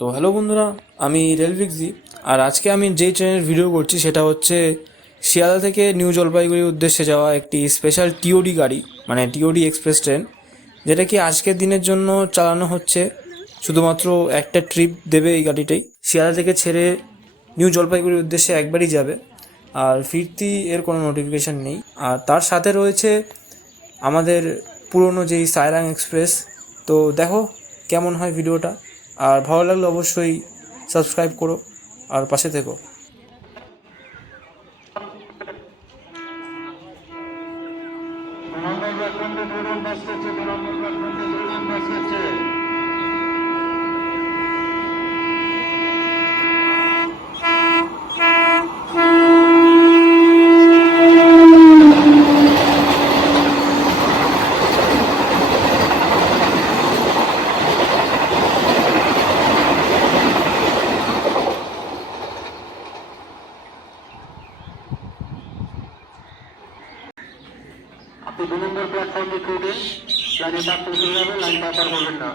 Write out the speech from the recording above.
তো হ্যালো বন্ধুরা, আমি রেলভিক্সি। আর আজকে আমি যেই ট্রেনের ভিডিও করছি সেটা হচ্ছে শিয়ালদা থেকে নিউ জলপাইগুড়ির উদ্দেশ্যে যাওয়া একটি স্পেশাল টিওডি গাড়ি, মানে টিওডি এক্সপ্রেস ট্রেন, যেটা কি আজকের দিনের জন্য চালানো হচ্ছে। শুধুমাত্র একটা ট্রিপ দেবে এই গাড়িটাই, শিয়ালদা থেকে ছেড়ে নিউ জলপাইগুড়ির উদ্দেশ্যে একবারই যাবে, আর ফিরতি এর কোনো নোটিফিকেশান নেই। আর তার সাথে রয়েছে আমাদের পুরনো যেই সাইরাং এক্সপ্রেস। তো দেখো কেমন হয় ভিডিওটা, আর ভালো লাগলে অবশ্যই সাবস্ক্রাইব করো আর পাশে থেকো। 2 নম্বর প্ল্যাটফর্মে ধরুন বাস করছে, 2 নম্বর প্ল্যাটফর্মে ধরুন বাস করছে। আপনি 2 নম্বর প্ল্যাটফর্ম দেখে উঠে লাইনে পার করতে যাবেন, লাইন পার করবেন না।